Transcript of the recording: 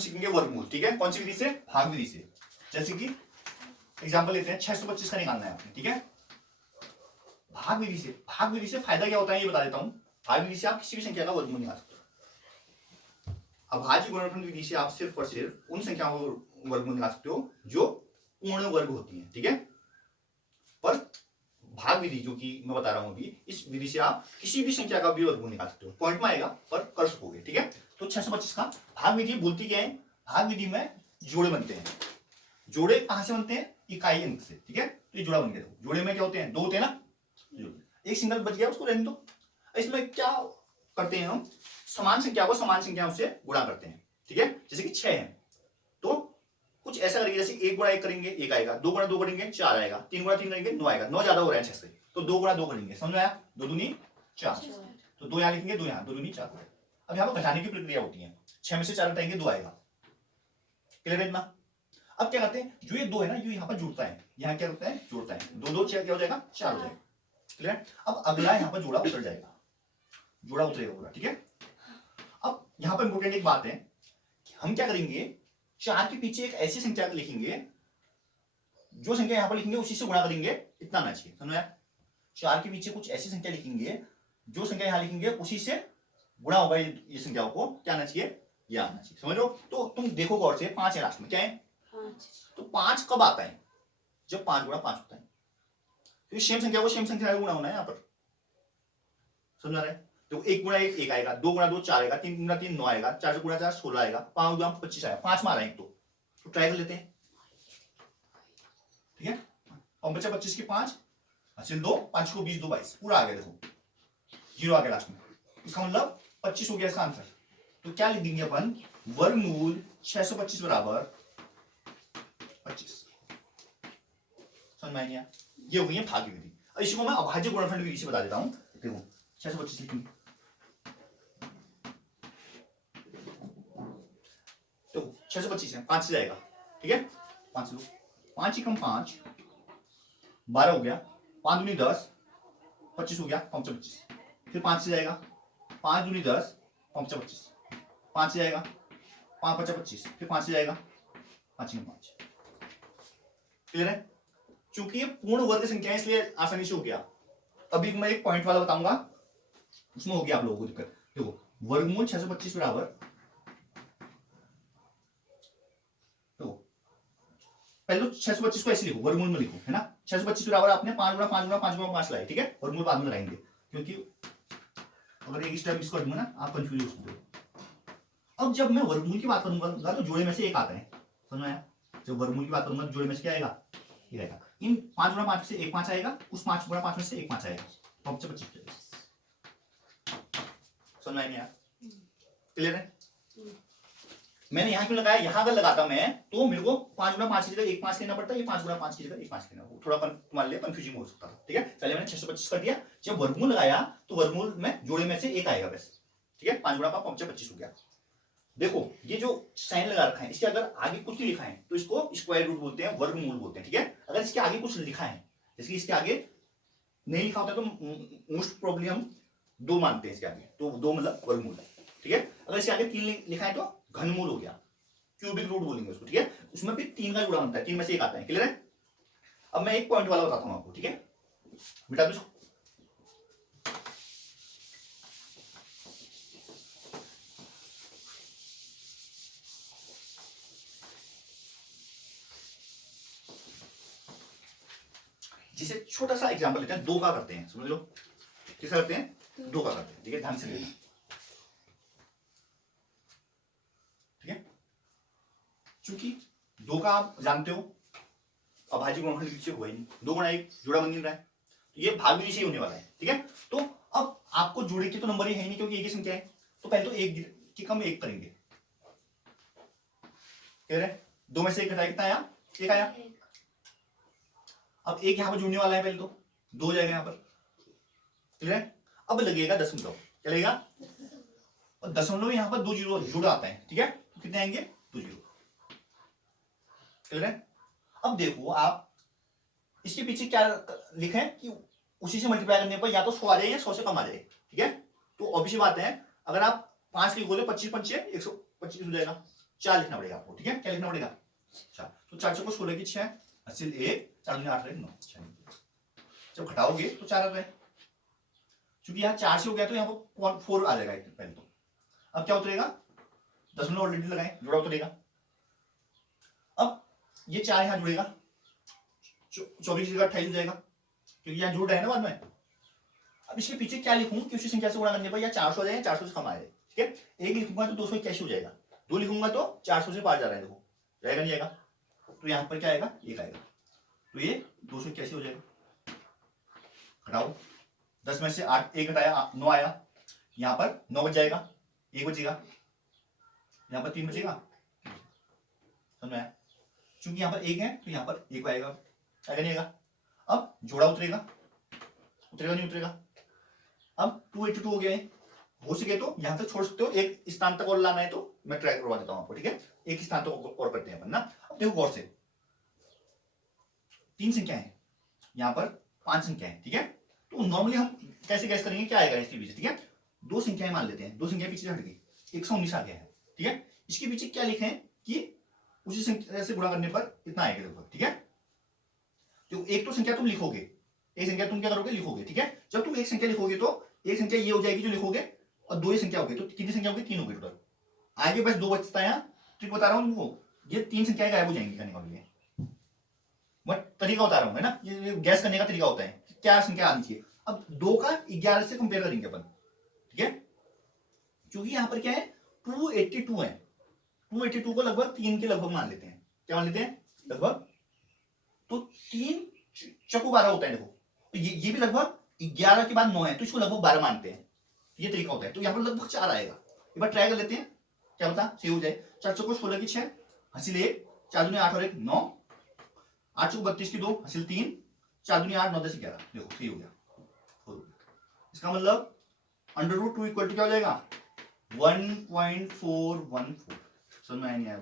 सीखेंगे वर्गमूल, ठीक है। कौन सी विधि से? भाग विधि से। जैसे कि एग्जांपल लेते हैं, 625 का निकालना है आपने, ठीक है। भाग विधि से, भाग विधि से फायदा क्या होता है ये बता देता हूं। भाग विधि से आप किसी भी संख्या का वर्गमूल निकाल सकते हो। अभाज्य गुणनफल विधि से आप सिर्फ और सिर्फ उन संख्याओं का वर्गमूल निकाल सकते हो जो पूर्ण वर्ग होती है, ठीक है। पर भाग विधि जो कि मैं बता रहा हूं अभी, इस विधि से आप किसी भी संख्या का भी वर्गमूल निकाल सकते हो। पॉइंट में आएगा पर कर सकोगे, ठीक है। तो 625 का भाग विधि बोलती क्या है? भाग विधि में जोड़े बनते हैं। जोड़े कहां से बनते हैं? इकाई अंक से, ठीक है। तो ये जोड़ा बन गया। जोड़े में क्या होते हैं? दो होते हैं ना। एक सिंगल बच गया, उसको रहने दो। इसमें क्या करते हैं हम? समान संख्या को समान संख्याओं से गुणा करते हैं, ठीक है। जैसे कि 6 है तो कुछ ऐसा करेंगे, जैसे 1 गुणा 1 करेंगे 1 आएगा, 2 गुणा 2 करेंगे 4 आएगा, 3 गुणा 3 करेंगे 9 आएगा। 9 ज्यादा हो रहा है 6 से, तो 2 गुणा 2 करेंगे, समझ आया? 2 दूनी 4, तो 2 यहाँ लिखेंगे, 2 यहाँ, 2 दूनी 4। अब यहाँ पर घटाने की प्रक्रिया होती है। 6 में से 4 घटाएंगे 2 आएगा। क्लियर है इतना? अब क्या करते हैं, जो ये 2 है ना, ये यहाँ पर जुड़ता है, यहाँ क्या करता है? जोड़ता है। 2 2 6 क्या हो जाएगा? 4 हो जाएगा। क्लियर? अब अगला यहाँ पर जोड़ा उतर जाएगा, जोड़ा उतरेगा पूरा, ठीक है। अब यहाँ पर इंपोर्टेंट एक बात है, हम क्या करेंगे, 4 के पीछे एक ऐसी संख्या लिखेंगे, जो संख्या यहां पर लिखेंगे उसी से गुणा करेंगे, इतना आना चाहिए, समझ आया? 4 के पीछे कुछ ऐसी संख्या लिखेंगे, जो संख्या यहां लिखेंगे उसी से गुणा होगा ये संख्याओं को, क्या आना चाहिए? ये आना चाहिए, समझ लो। तो तुम देखो गौर से, 5 है लास्ट में, क्या है? 5। तो 5 कब आता है? जब 5 गुणा 5 होता है, क्योंकि सेम संख्या को सेम संख्या का गुणा होना है यहाँ पर, समझ रहे हैं? तो 1 गुणा 1 1 आएगा, 2 गुणा 2 4 आएगा, 3 गुणा 3 9 आएगा, 4 गुणा 4 16 आएगा, 5 गुणा 25 आएगा। 5 मारा है एक तो ट्राई कर लेते हैं, ठीक है। और बचा 25 की 5 हासिल 2, 5 को 20 2 22, पूरा आ गया, देखो 0 आ गया लास्ट में। इसका मतलब 25 हो गया इसका आंसर। तो क्या लिख देंगे अपन? वर्गमूल 625 बराबर 25। समझ में आएगा? ये हो गई है भाग विधि। अब इसी को मैं अभाज्य गुणनफल विधि से बता देता हूं। देखो 625 लिखेंगे, तो 625 है, 5 से जाएगा, ठीक है। 5 लो, 5 ही कम 5 12 हो गया, 5 दूनी 10, 25 हो गया, 5 25। फिर 5 से जाएगा, 5 दूनी 10, 5 25, 5 से जाएगा, 5 5 25, फिर 5 से जाएगा, 5 ही कम 5। क्लियर है? चूंकि ये पूर्ण वर्ग संख्या है इसलिए आसानी से हो गया। अभी मैं एक पॉइंट वाला बताऊंगा, उसमें हो गया आप लोगों को दिक्कत। देखो वर्गमूल 625 बराबर, तो पहले तो 625 को ऐसे लिखो, वर्गमूल में लिखो, है ना। 625 बराबर आपने 5 गुणा 5 गुणा 5 गुणा 5 लाए, ठीक है। वर्गमूल बाद में लगाएंगे, क्योंकि अगर एक स्टेप इसको ना आप कंफ्यूज हो सकते हो। अब जब मैं वर्गमूल की बात करूंगा तो जोड़े में से एक आता है, समझ में आया? जब वर्गमूल की बात करूंगा जोड़े में से क्या आएगा? ये आएगा। इन 5 गुणा 5 से एक 5 आएगा, उस 5 गुणा 5 में से एक 5 आएगा, 25। समझ में आया? क्लियर है? मैंने यहां क्यों लगाया? यहां अगर लगाता मैं तो मेरे को 5 गुणा 5 की जगह 1 5 लेना पड़ता, ये 5 गुणा 5 की जगह 1 5 लेना, थोड़ा तुम्हारे लिए कंफ्यूजिंग हो सकता था, ठीक है। पहले मैंने 625 कर दिया, जब वर्गमूल लगाया तो वर्गमूल में जोड़े में से एक आएगा बस, ठीक है। 5 गुणा 5 25 हो गया। देखो ये जो साइन लगा रखा है, इसके अगर आगे कुछ लिखा है तो इसको स्क्वायर रूट बोलते हैं, वर्गमूल बोलते हैं, ठीक है। अगर इसके आगे कुछ लिखा है, जैसे कि इसके आगे नहीं लिखा होता तो मोस्ट प्रोबेबली हम 2 मानते हैं इसके आगे, तो 2 मतलब वर्गमूल है, ठीक है। अगर इसके आगे 3 लिखा है तो घनमूल हो गया, क्यूबिक रूट बोलेंगे उसको, ठीक है। उसमें भी 3 का जुड़ा बनता है, 3 में से एक आता है। क्लियर है? अब मैं एक पॉइंट वाला बताता हूं आपको, ठीक है। बेटा दो, जिसे छोटा सा एग्जांपल लेते हैं, 2 का करते हैं, समझ लो। किसका करते हैं? 2 का करते हैं, ठीक है। ध्यान से लेना, ठीक है। चूंकि 2 का आप जानते हो अभाज्य गुणनफल विधि से हुआ ही नहीं, 2 गुणा 1 जोड़ा बन नहीं रहा है, तो ये भाग विधि से ही होने वाला है, ठीक है। तो अब आपको जोड़े के तो नंबर ही है नहीं, क्योंकि एक ही संख्या है, तो पहले तो एक की कम 1 करेंगे। क्लियर है? 2 में से 1 घटाया, कितना आया? 1 आया। अब 1 यहां पर जुड़ने वाला है, पहले तो 2 हो जाएगा यहां पर। क्लियर है? अब लगेगा दशमलव, क्या लगेगा? और दशमलव यहां पर 2 जीरो जुड़ा आता है, ठीक है। तो कितने आएंगे? 2 जीरो। क्लियर है? अब देखो आप इसके पीछे क्या लिखे हैं कि उसी से मल्टीप्लाई करने पर या तो 100 आ जाए या 100 से कम आ जाए, ठीक है। तो ऑब्वियस बात है, अगर आप 5 लिखोगे 25 5 125 हो जाएगा, 4 लिखना पड़ेगा आपको, ठीक है। क्या लिखना पड़ेगा? 4। तो 4 चौको 16 की 6, हासिल 1, 4 दूनी 8 रहे 9, 6। जब घटाओगे तो 4 आ रहा है, क्योंकि यहाँ 4 से हो गया तो यहाँ पर 4 आ जाएगा पहले तो। अब क्या उतरेगा? दशमलव ऑलरेडी लगाए, जुड़ा उतरेगा। अब ये 4 यहाँ जुड़ेगा, 24 की जगह 28 हो जाएगा, क्योंकि यहाँ जुड़ रहा है ना बाद में। अब इसके पीछे क्या लिखूं कि उसी संख्या से गुणा करने पर या 400 आ जाए, 400 से कम आए, ठीक है। 1 लिखूंगा तो 281 हो जाएगा, 2 लिखूंगा तो 400 से पार जा रहा है, देखो जाएगा नहीं जाएगा। तो यहाँ पर क्या आएगा? 1 आएगा, तो ये 281 हो जाएगा। घटाओ, 10 में से 8 1 घटाया 9 आया, यहाँ पर 9 बच जाएगा, 1 बचेगा, यहाँ पर 3 बचेगा, समझ में आया? क्योंकि यहाँ पर 1 है तो यहाँ पर 1 आएगा, आएगा नहीं आएगा। अब जोड़ा उतरेगा, उतरेगा नहीं उतरेगा। अब 282 हो गया है, हो सके तो यहां तक छोड़ सकते हो, एक स्थान तक और लाना है तो मैं ट्राई करवा देता हूं आपको, ठीक है। एक स्थान तक और करते हैं अपन ना। अब देखो गौर से, 3 संख्या है, यहाँ पर 5 संख्या है, ठीक है। तो नॉर्मली हम कैसे गैस करेंगे क्या आएगा इसके पीछे, ठीक है। 2 संख्याएं मान लेते हैं, 2 संख्या पीछे हट गई, 119 आ गया है, ठीक है। इसके पीछे क्या लिखे कि उसी संख्या से गुणा करने पर इतना आएगा लगभग, ठीक है। तो एक तो संख्या तुम लिखोगे, एक संख्या तुम क्या करोगे? लिखोगे, ठीक है। जब तुम एक संख्या लिखोगे तो एक संख्या ये हो जाएगी जो लिखोगे, और 2 ही संख्या हो गई, तो कितनी संख्या हो गई? 3 हो गई टोटल। आगे बस 2 बचता है, ट्रिक बता रहा हूँ उनको, ये 3 संख्याएं गायब हो जाएंगी करने के लिए, बट तरीका बता रहा हूँ, है ना। ये गैस करने का तरीका होता है क्या संख्या आनी चाहिए। अब 2 का 11 से कंपेयर करेंगे अपन, ठीक है। क्योंकि यहाँ पर क्या है? 282 है, 282 को लगभग 3 के लगभग मान लेते हैं, क्या मान लेते हैं? लगभग। तो 3 चौको 12 होता है, देखो। तो ये भी लगभग 11 के बाद 9 है, तो इसको लगभग 12 मानते हैं, ये तरीका होता है। तो यहाँ पर लगभग 4 आएगा, एक बार ट्राई कर लेते हैं, क्या पता सही हो जाए। 4 चौको 16 की 6, हासिल 1, 4 दूनी 8 और 1 9, 8 चौको 32 की 2, हासिल 3, 4 दूनी 8 9 10 11, देखो सही हो गया। इसका मतलब √2 इक्वल टू क्या हो जाएगा? 1.414। समझ में आया नहीं आया?